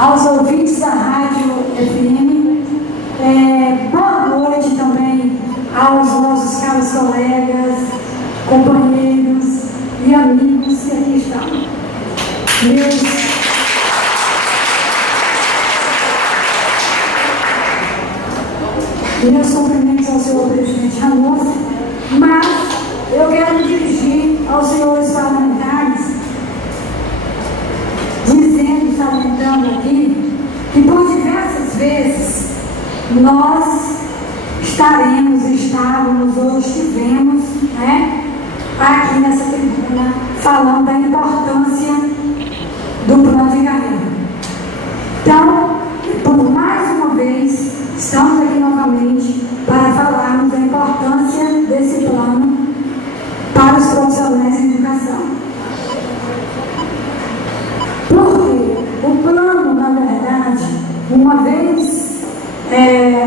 aos ouvintes da Rádio FM, boa noite também aos nossos caros colegas, companheiros e amigos que aqui estão. Meus cumprimentos ao senhor presidente Ranulfo, mas eu quero me dirigir aos senhores parlamentares, dizendo, salientando aqui, que por diversas vezes nós estávamos ou estivemos, aqui nessa tribuna, falando da importância do plano de carreira. Então, por mais uma vez, estamos aqui novamente para falarmos da importância desse plano para os profissionais em educação. Porque o plano, na verdade, uma vez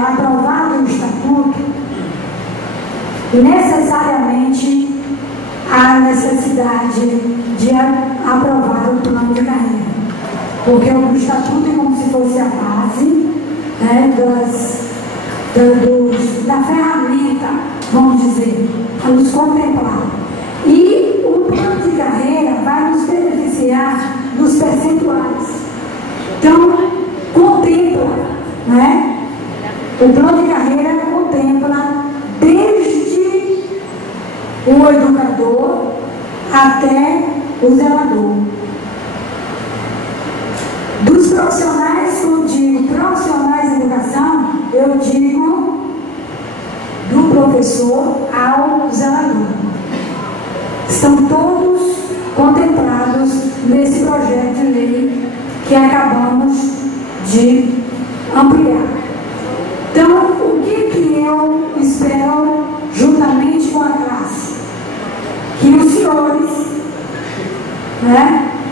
aprovado o estatuto, necessariamente há necessidade de aprovar o plano de carreira. Porque o estatuto é como se fosse a base da ferramenta, vamos dizer, para nos contemplar. E o plano de carreira vai nos beneficiar nos percentuais. Então, contempla, o plano de carreira contempla desde o educador até o zelador. Dos profissionais, quando digo profissionais de educação, eu digo do professor ao zelador. Estão todos contemplados nesse projeto de lei que acabamos de ampliar. Então, o que eu espero, juntamente com a classe? Que os senhores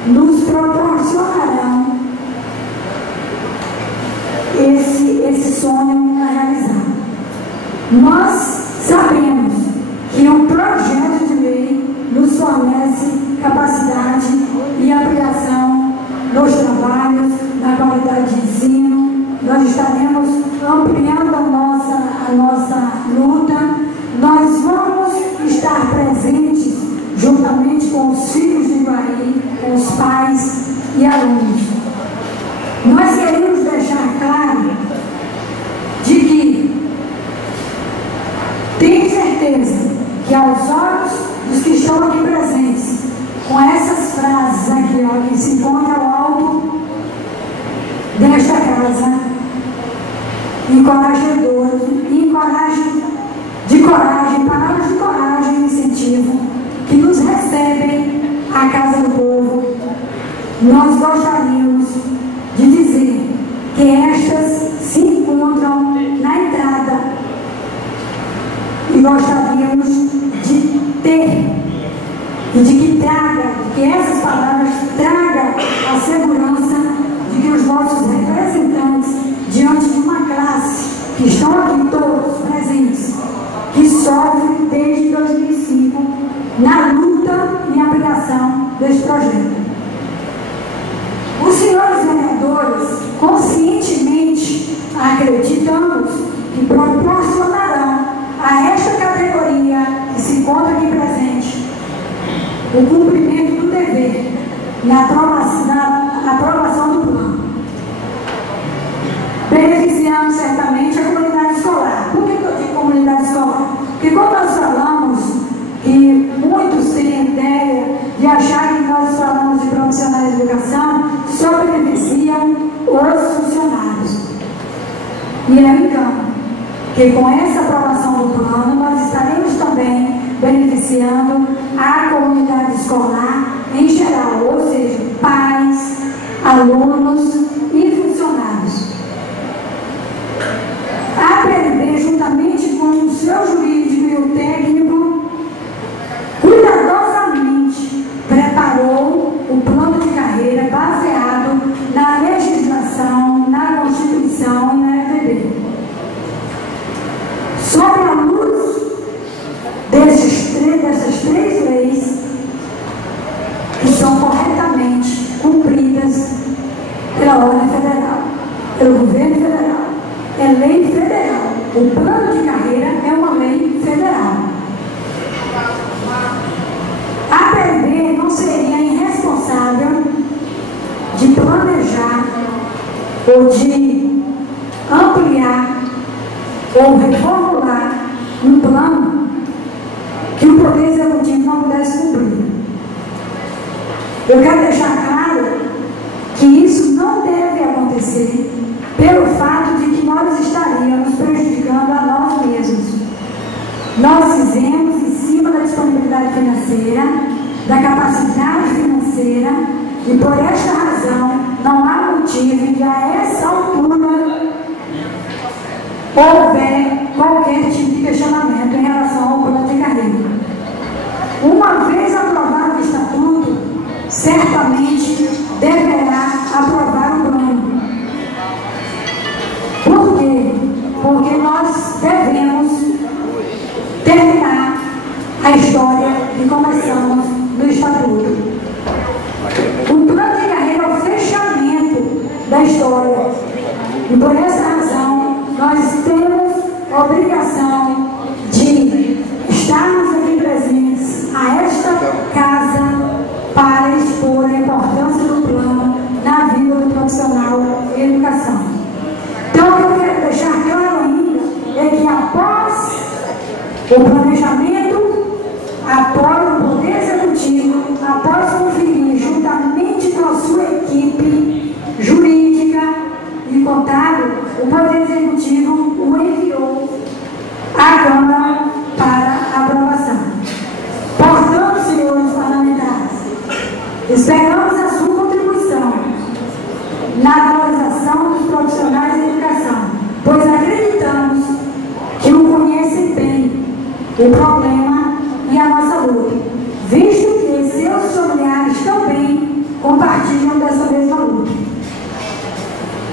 nos proporcionarão esse sonho a realizar. Nós sabemos que um projeto de lei nos fornece capacidade e ampliação nos trabalhos, na qualidade de ensino. Nós estaremos ampliando a nossa luta. Nós vamos estar presentes juntamente com os filhos de Ivaí, com os pais e alunos. Nós queremos deixar claro de que tenho certeza que aos olhos dos que estão aqui presentes, com essas frases aqui, que se encontram ao alto desta casa, encorajadoras, palavras de coragem e incentivo, que nos recebem a Casa do Povo, nós gostaríamos de dizer que estas se encontram na entrada e gostaríamos de ter e de que essas palavras tragam a segurança de que os nossos representantes, diante de uma classe que estão aqui todos presentes, que sofre desde 2005 na luta e aplicação deste projeto. Os senhores vereadores, conscientemente, acreditamos que proporcionarão a esta categoria que se encontra aqui presente o cumprimento do dever na aprovação do plano, beneficiando certamente a comunidade escolar. Por que eu digo comunidade escolar? Porque quando nós falamos, que muitos têm a ideia de achar que nós falamos de profissionais de educação, só beneficiam os funcionários. E é um engano, que com essa aprovação do plano, nós estaremos também beneficiando a comunidade escolar em geral, ou seja, pais, alunos e funcionários. A PNB, juntamente com o seu jurídico e o técnico, cuidadosamente preparou o plano de carreira baseado na legislação, na Constituição e na FB. Sob a luz dessas três leis, que são corretamente cumpridas pela lei federal. O plano de carreira é uma lei federal. A PEB não seria irresponsável de planejar ou de ampliar ou reformular um plano que o Poder Executivo não pudesse cumprir. Eu quero deixar claro que isso não deve acontecer pelo fato de que nós estaríamos prejudicando a nós mesmos. Nós fizemos em cima da disponibilidade financeira, da capacidade financeira, e por esta razão não há motivo de a essa altura houver qualquer tipo de questionamento em relação ao plano de carreira. Uma vez aprovado o estatuto, certamente deverá aprovar o plano. Por quê? Porque nós devemos terminar a história que começamos no estatuto. O plano de carreira é o fechamento da história. E por essa razão, nós temos a obrigação de estarmos aqui presentes a esta casa para expor a importância do plano na vida do profissional em educação. Então, o que eu quero deixar claro ainda é que após o planejamento, após o Poder Executivo, após conferir juntamente com a sua equipe jurídica e contábil, o Poder Executivo o enviou à Câmara para aprovação. Portanto, senhores parlamentares, esperamos a sua contribuição na valorização dos profissionais de educação, pois acreditamos que o conhecem bem o problema e a nossa luta, visto que seus familiares também compartilham dessa mesma luta.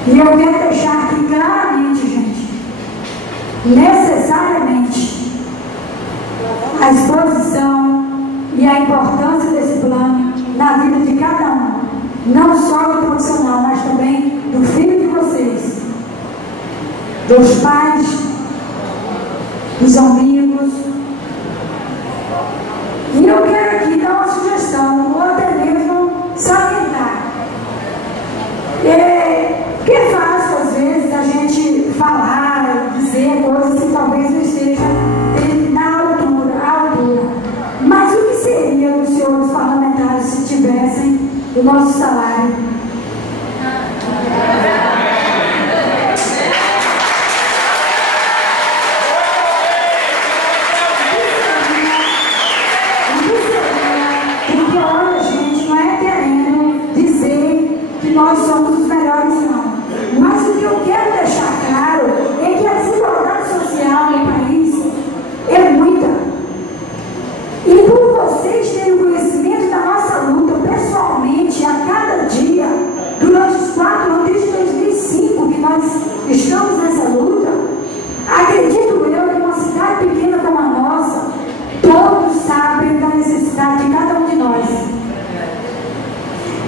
E eu quero deixar aqui claramente, gente, necessariamente, a exposição e a importância desse plano na vida de cada um, não só do profissional, mas também do filho de vocês, dos pais, dos amigos. E eu quero aqui dar uma sugestão, ou até mesmo salientar. Que é fácil, às vezes, a gente falar, dizer coisas que talvez não esteja na altura. Mas o que seria dos senhores parlamentares se tivessem o nosso salário? Porque, olha, gente, não é querendo dizer que nós somos os melhores, não. Mas o que eu quero deixar claro é que a desigualdade social no país é muita. E por vocês terem conhecimento da nossa luta pessoalmente a cada dia, durante os 4 anos, desde 2005 que nós estamos nessa luta, acredito eu que uma cidade pequena como a nossa, todos sabem da necessidade de cada um de nós.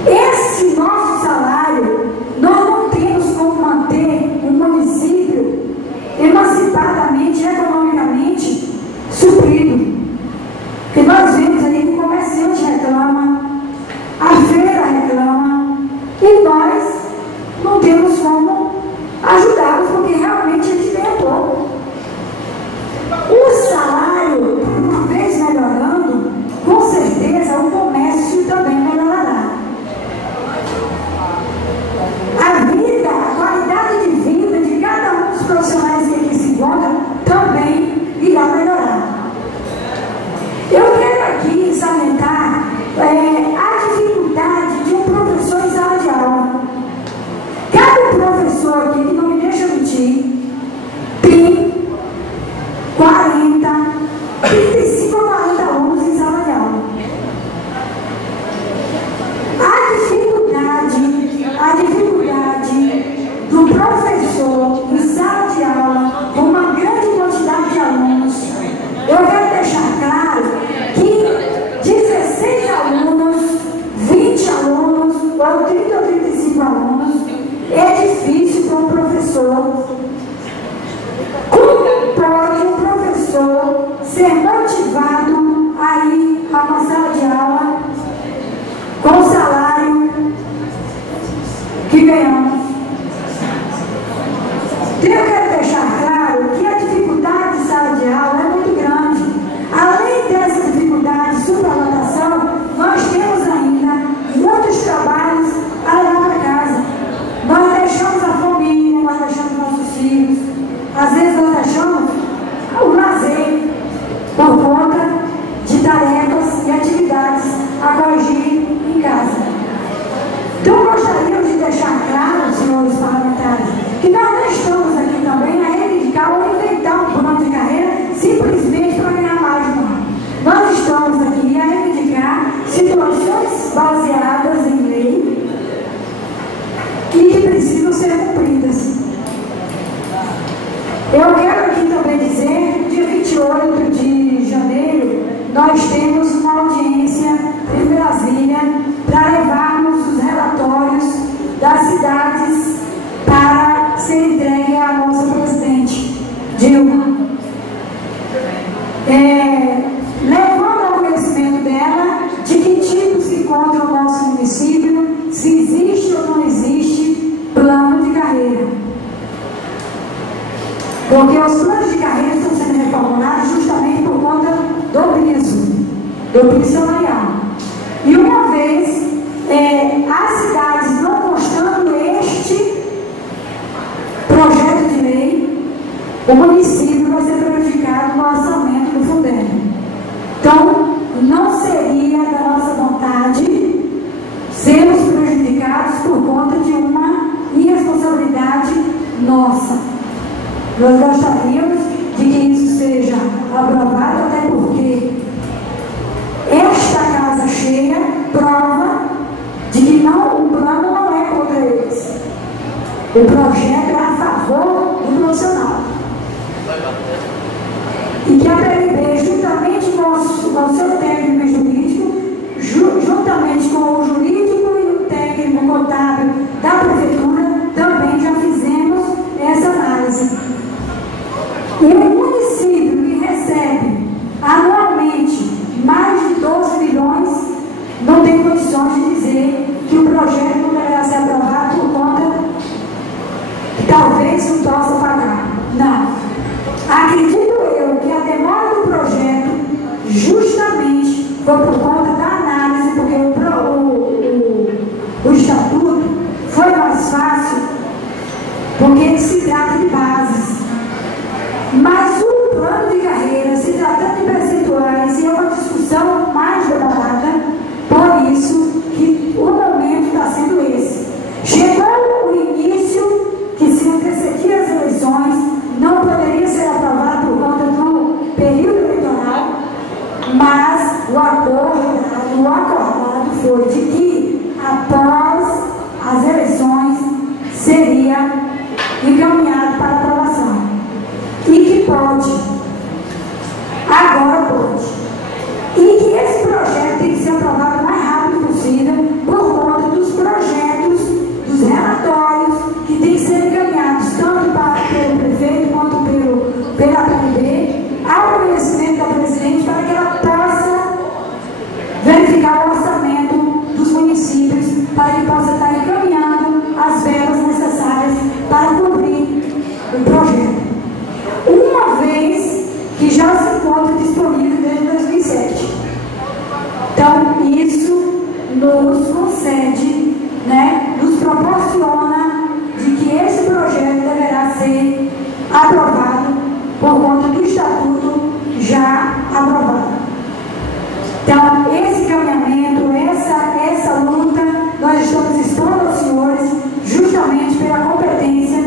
Esse nosso salário, nós não temos como manter um município emancipadamente, economicamente suprido. Porque nós vemos aí que o comerciante reclama, a feira reclama, e nós não temos como ajudá-los, porque realmente eles têm pouco. O salário, uma vez melhorando, com certeza o comércio também melhorará. A vida, a qualidade de vida de cada um dos profissionais que aqui se encontram também irá melhorar. Eu quero aqui salientar a dificuldade de um professor em sala de aula. Cada professor aqui, que não me deixa mentir, tem 35 ou 40 alunos em sala de aula. A dificuldade do professor em sala de aula com uma grande quantidade de alunos, eu quero deixar claro que 16 alunos, 20 alunos, ou 30 ou 35 alunos, é difícil para um professor Eu quero deixar claro que a dificuldade de sala de aula é muito grande. Além dessa dificuldade de superlotação, nós temos ainda muitos trabalhos para levar para casa. Nós deixamos a família, nós deixamos nossos filhos, às vezes nós deixamos o lazer por conta de tarefas e atividades a corrigir em casa. Então, gostaríamos de deixar claro, senhores parlamentares, que nós não estamos aqui também a reivindicar ou inventar um plano de carreira simplesmente para ganhar mais de um ano. Nós estamos aqui a reivindicar situações baseadas em lei e que precisam ser cumpridas. Eu quero aqui também dizer que dia 28 de janeiro nós temos uma audiência em Brasília para levarmos os relatórios das cidades para ser entregue à nossa presidente Dilma. Levando ao conhecimento dela de que tipo se encontra o nosso município, se existe ou não existe plano de carreira. Porque os planos de carreira estão sendo reformulados justamente por conta do piso salarial. E uma vez as cidades não constando este projeto de lei, o município vai ser prejudicado no orçamento do Fundeb. Então, não seria da nossa vontade sermos prejudicados por conta de uma irresponsabilidade nossa. Nós gostaríamos de que isso seja aprovado, até porque esta casa cheia prova de que o plano não é contra eles. O projeto é a favor do profissional. E que a PLB, juntamente com o seu técnico jurídico, juntamente com o jurídico e o técnico contábil da prefeitura, também já fizemos essa análise. E o município que recebe anualmente mais de 12 milhões não tem condições de dizer que o projeto não deverá ser aprovado por conta que talvez não possa pagar. Não. Acredito eu que a demora do projeto justamente foi por conta da análise, porque o estatuto foi mais fácil, porque se trata de bases. Mas o plano de carreira, se tratando de percentuais, é uma discussão mais demorada, por isso que o momento está sendo esse. Chegou o início, que se antecedia as eleições, não poderia ser aprovado por conta do período eleitoral, mas o acordado foi de que, após as eleições, seria encaminhado para aprovação. E que pode, agora pode, e que esse projeto tem que ser aprovado o mais rápido possível por conta dos projetos, dos relatórios que têm que ser encaminhados tanto pelo prefeito quanto pela PLB ao conhecimento da presidente, para que ela possa verificar o orçamento dos municípios, para que possa estar encaminhando as verbas necessárias para cumprir o projeto. Uma vez que já se encontra disponível desde 2007. Então, isso nos concede, nos proporciona de que esse projeto deverá ser aprovado por conta do estatuto já aprovado. Então, esse caminhamento, essa luta, nós estamos expondo aos senhores justamente pela competência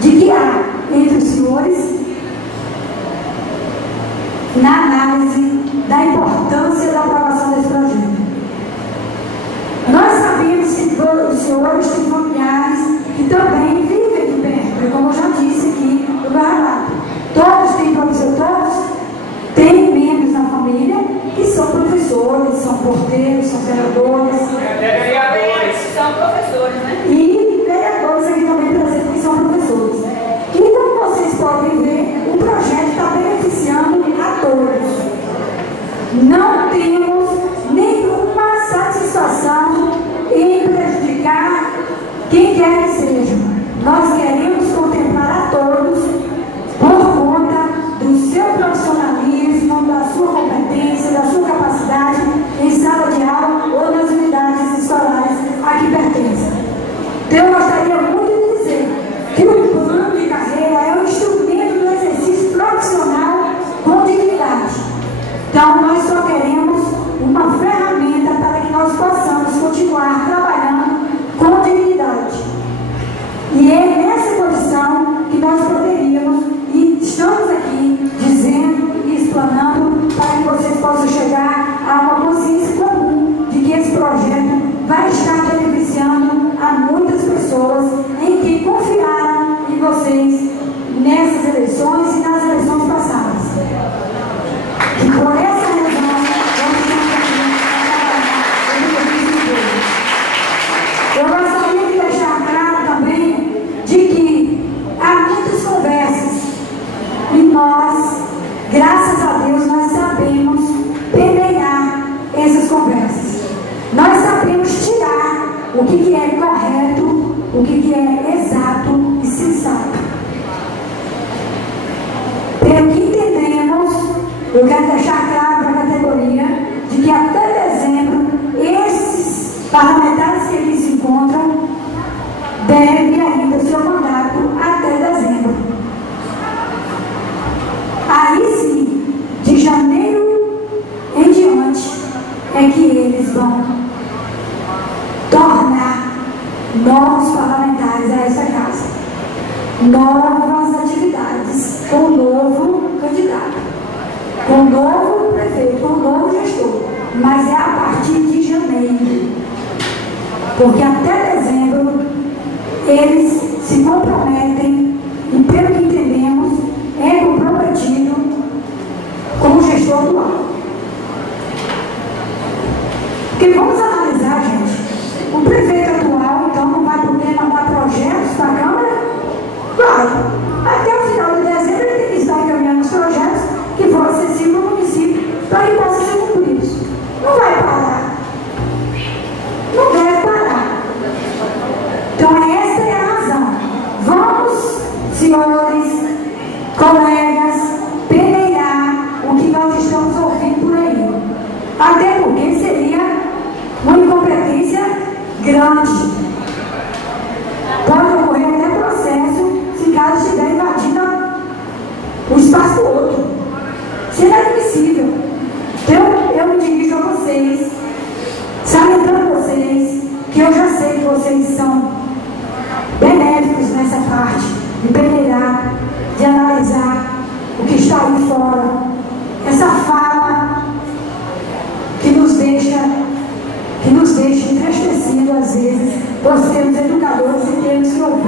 de que há entre os senhores na análise da importância da aprovação desse projeto. Nós sabemos que os senhores têm familiares que também vivem aqui perto, como eu já disse aqui no Guaraná. Todos têm professor, todos têm membros na família que são professores, são porteiros, são vereadores. Vereadores são professores, né? E vereadores aqui também presentes que são professores. E como vocês podem ver, o projeto está beneficiando a todos. Não temos nenhuma satisfação em prejudicar quem quer que seja. Nós queremos contemplar estamos aqui dizendo e explanando para que vocês possam chegar a uma consciência comum de que esse projeto vai estar beneficiando a muitas pessoas em que confiaram em vocês nessas eleições e nas eleições passadas. E por essa razão, vamos estar aqui. Eu gostaria de deixar claro também de que há muitas conversas e nós, graças a Deus, nós sabemos permear essas conversas. Nós sabemos tirar o que é correto, o que é exato e sensato. Pelo que entendemos, eu quero deixar claro para a categoria de que até dezembro, esses parlamentares que aqui se encontram devem ainda seu mandato até dezembro. Aí sim, de janeiro em diante, é que eles vão tornar novos parlamentares a essa casa, novas atividades, com um novo candidato, com um novo prefeito, com um novo gestor, mas é a partir de janeiro, porque até dezembro eles se comprometem e, pelo que entendemos, é comprometido com o gestor atual. Porque vamos analisar, gente, o prefeito atual, então, não vai poder mandar projetos para a Câmara? Vai. Até o final de dezembro ele tem que estar encaminhando os projetos que foram acessíveis ao município para que possam ser cumpridos. Não vai parar. Não deve parar. Então, essa é a razão. Vamos, senhores, colegas, peneirar o que nós estamos ouvindo por aí. Até porque seria uma incompetência grande. Pode ocorrer até processo se caso estiver invadindo o espaço do outro. Isso é inadmissível. Então, eu me dirijo a vocês, salientando vocês, que eu já sei que vocês são benéficos nessa parte, de peneirar, de analisar o que está aí fora. Essa fala que nos deixa entristecidos às vezes, nós temos educadores e temos que ouvir